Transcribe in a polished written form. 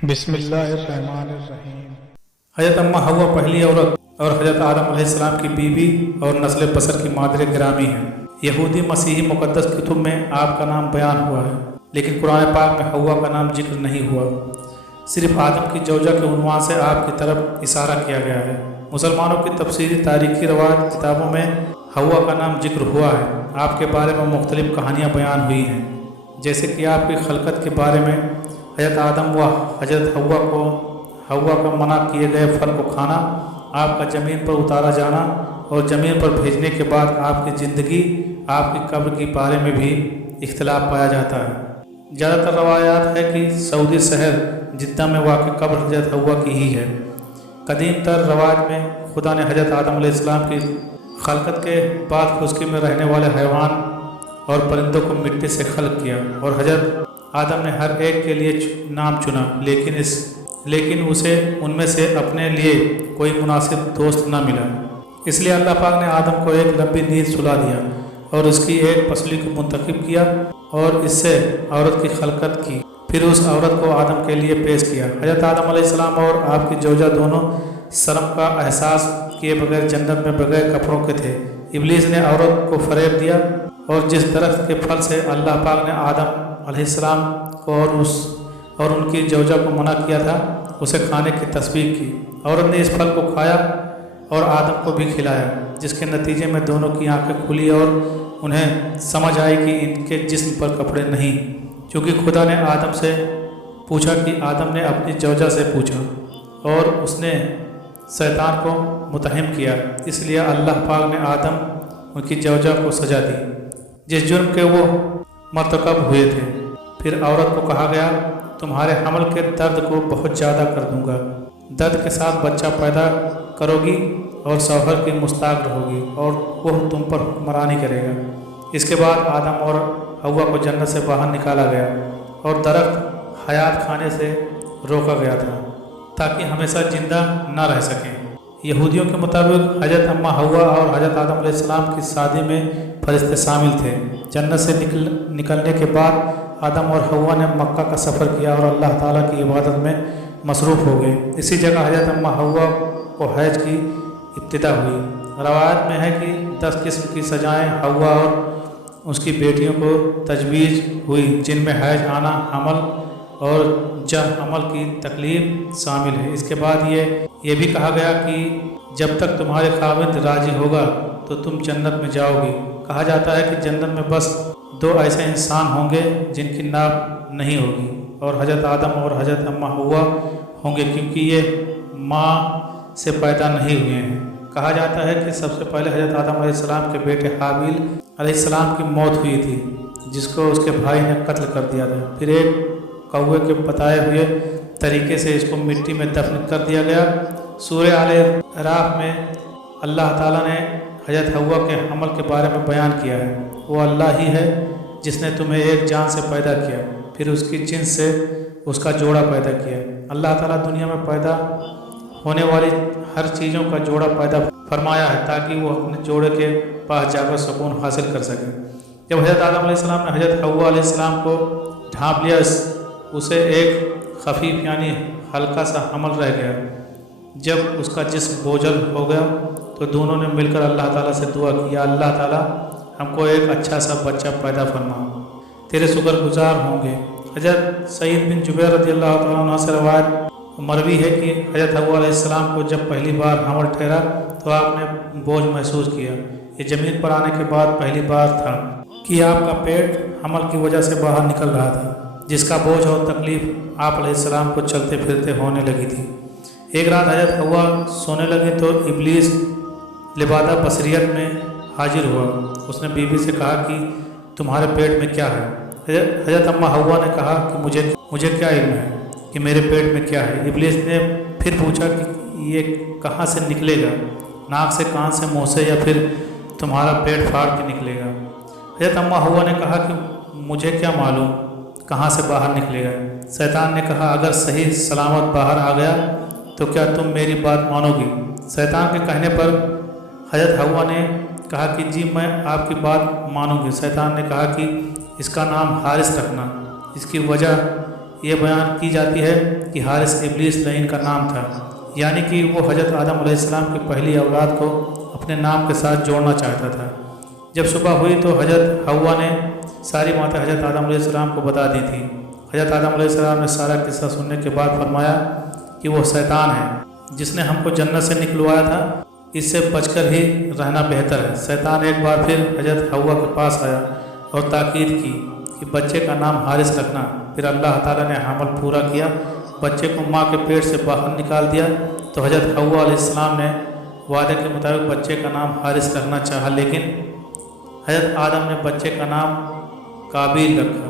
بسم اللہ الرحمن الرحیم۔ حضرت اماں حوا پہلی عورت اور حضرت آدم علیہ السلام کی بیوی اور نسل بشر کی مادر گرامی ہیں۔ یہودی مسیحی مقدس کتب میں آپ کا نام بیان ہوا ہے، لیکن قرآن پاک میں حوا کا نام ذکر نہیں ہوا، صرف آدم کی زوجہ کے عنوان سے آپ کی طرف اشارہ کیا گیا ہے۔ مسلمانوں کی تفسیری تاریخی روایت کتابوں میں حوا کا نام ذکر ہوا ہے۔ آپ کے بارے میں مختلف کہانیاں بیان ہوئی ہیں، جیسے کہ آپ کی خلقت کے بارے میں حضرت آدم و حضرت حوا کا منع کیے گئے پھل کو کھانا، آپ کا زمین پر اتارا جانا اور زمین پر بھیجنے کے بعد آپ کی زندگی، آپ کی قبر کے بارے میں بھی اختلاف پایا جاتا ہے۔ زیادہ تر روایات ہے کہ سعودی شہر جدہ میں واقع قبر حضرت حوا کی ہی ہے۔ قدیم تر روایت میں خدا نے حضرت آدم علیہ السلام کی خلقت کے بعد خشکی میں رہنے والے حیوان اور پرندوں کو مٹی سے خلق کیا، اور حضرت آدم نے ہر ایک کے لیے نام چنا، لیکن اسے ان میں سے اپنے لیے کوئی مناسب دوست نہ ملا۔ اس لیے اللہ پاک نے آدم کو ایک لمبی نیند سلا دیا اور اس کی ایک پسلی کو منتخب کیا اور اس سے عورت کی خلقت کی، پھر اس عورت کو آدم کے لیے پیش کیا۔ حضرت آدم علیہ السلام اور آپ کی زوجہ دونوں شرم کا احساس کیے بغیر جنت میں بغیر کپڑوں کے تھے۔ ابلیس نے عورت کو فریب دیا اور جس درخت کے پھل سے اللہ پاک نے آدم علیہ السلام کو اور ان کی زوجہ کو منع کیا تھا، اسے کھانے کی تصدیق کی۔ عورت نے اس پھل کو کھایا اور آدم کو بھی کھلایا، جس کے نتیجے میں دونوں کی آنکھیں کھلی اور انہیں سمجھ آئی کہ ان کے جسم پر کپڑے نہیں، کیونکہ خدا نے آدم سے پوچھا کہ آدم نے اپنی زوجہ سے پوچھا اور اس نے شیطان کو متہم کیا، اس لیے اللہ پاک نے آدم ان کی زوجہ کو سزا دی جس جرم کے وہ مرتکب ہوئے تھے۔ پھر عورت کو کہا گیا، تمہارے حمل کے درد کو بہت زیادہ کر دوں گا، درد کے ساتھ بچہ پیدا کرو گی اور شوہر کی مستحق رہو گی اور وہ تم پر حکمرانی کرے گا۔ اس کے بعد آدم اور حوا کو جنت سے باہر نکالا گیا اور درخت حیات کھانے سے روکا گیا تھا تاکہ ہمیشہ زندہ نہ رہ سکیں۔ یہودیوں کے مطابق حضرت اماں حوا اور حضرت آدم علیہ السلام کی شادی میں فرشتے شامل تھے۔ جنت سے نکلنے کے بعد آدم اور حوا نے مکہ کا سفر کیا اور اللہ تعالیٰ کی عبادت میں مصروف ہو گئے۔ اسی جگہ حضرت اماں حوا کو حیض کی ابتدا ہوئی۔ روایت میں ہے کہ 10 قسم کی سزائیں حوا اور اس کی بیٹیوں کو تجویز ہوئی، جن میں حیض آنا، حمل اور حمل کی تکلیف شامل ہے۔ اس کے بعد یہ بھی کہا گیا کہ جب تک تمہارے خاوند راضی ہوگا تو تم جنت میں جاؤ گی۔ کہا جاتا ہے کہ جنت میں بس 2 ایسے انسان ہوں گے جن کی ناپ نہیں ہوگی، اور حضرت آدم اور حضرت اماں حوا ہوں گے، کیونکہ یہ ماں سے پیدا نہیں ہوئے ہیں۔ کہا جاتا ہے کہ سب سے پہلے حضرت آدم علیہ السلام کے بیٹے حابیل علیہ السلام کی موت ہوئی تھی، جس کو اس کے بھائی نے قتل کر دیا تھا۔ پھر ایک کوے کے بتائے ہوئے طریقے سے اس کو مٹی میں دفن کر دیا گیا۔ سورہ آل اعراف میں اللہ تعالیٰ نے حضرت حوا کے حمل کے بارے میں بیان کیا ہے، وہ اللہ ہی ہے جس نے تمہیں ایک جان سے پیدا کیا، پھر اس کی جنس سے اس کا جوڑا پیدا کیا۔ اللہ تعالیٰ دنیا میں پیدا ہونے والی ہر چیزوں کا جوڑا پیدا فرمایا ہے تاکہ وہ اپنے جوڑے کے پاس جا کر سکون حاصل کر سکے۔ جب حضرت آدم علیہ السلام نے حضرت حوا علیہ السلام کو ڈھانپ لیا، اسے ایک خفیف یعنی ہلکا سا حمل رہ گیا۔ جب اس کا جسم بوجھل ہو گیا تو دونوں نے مل کر اللہ تعالیٰ سے دعا کی، یا اللہ تعالیٰ ہم کو ایک اچھا سا بچہ پیدا فرما، تیرے شکر گزار ہوں گے۔ حضرت سعید بن جبیر رضی اللہ تعالیٰ عنہ سے روایت مروی ہے کہ حضرت حوا علیہ السلام کو جب پہلی بار حمل ٹھہرا تو آپ نے بوجھ محسوس کیا۔ یہ زمین پر آنے کے بعد پہلی بار تھا کہ آپ کا پیٹ حمل کی وجہ سے باہر نکل رہا تھا، جس کا بوجھ اور تکلیف آپ علیہ السلام کو چلتے پھرتے ہونے لگی تھی۔ ایک رات حضرت حوا سونے لگی تو ابلیس لبادہ بصریت میں حاضر ہوا۔ اس نے بیوی سے کہا کہ تمہارے پیٹ میں کیا ہے؟ حضرت اماں حوا نے کہا کہ مجھے کیا علم ہے کہ میرے پیٹ میں کیا ہے؟ ابلیس نے پھر پوچھا کہ یہ کہاں سے نکلے گا، ناک سے، کان سے، منہ سے، یا پھر تمہارا پیٹ پھاڑ کے نکلے گا؟ حضرت اماں حوا نے کہا کہ مجھے کیا معلوم کہاں سے باہر نکلے گا؟ شیطان نے کہا اگر صحیح سلامت باہر آ گیا تو کیا تم میری بات مانو گی؟ شیطان کے کہنے پر حضرت حوا نے کہا کہ جی میں آپ کی بات مانوں گی۔ شیطان نے کہا کہ اس کا نام حارث رکھنا، اس کی وجہ یہ بیان کی جاتی ہے کہ حارث ابلیس لعین کا نام تھا، یعنی کہ وہ حضرت آدم علیہ السلام کی پہلی اولاد کو اپنے نام کے ساتھ جوڑنا چاہتا تھا۔ جب صبح ہوئی تو حضرت حوا نے ساری باتیں حضرت آدم علیہ السلام کو بتا دی تھی۔ حضرت آدم علیہ السلام نے سارا قصہ سننے کے بعد فرمایا کہ وہ شیطان ہے جس نے ہم کو جنت سے نکلوایا تھا، اس سے بچ کر ہی رہنا بہتر ہے۔ شیطان ایک بار پھر حضرت حوا کے پاس آیا اور تاکید کی کہ بچے کا نام حارث رکھنا۔ پھر اللہ تعالیٰ نے حمل پورا کیا، بچے کو ماں کے پیٹ سے باہر نکال دیا تو حضرت حوا علیہ السلام نے وعدے کے مطابق بچے کا نام حارث رکھنا چاہا، لیکن حضرت آدم نے بچے کا نام قابیل رکھا۔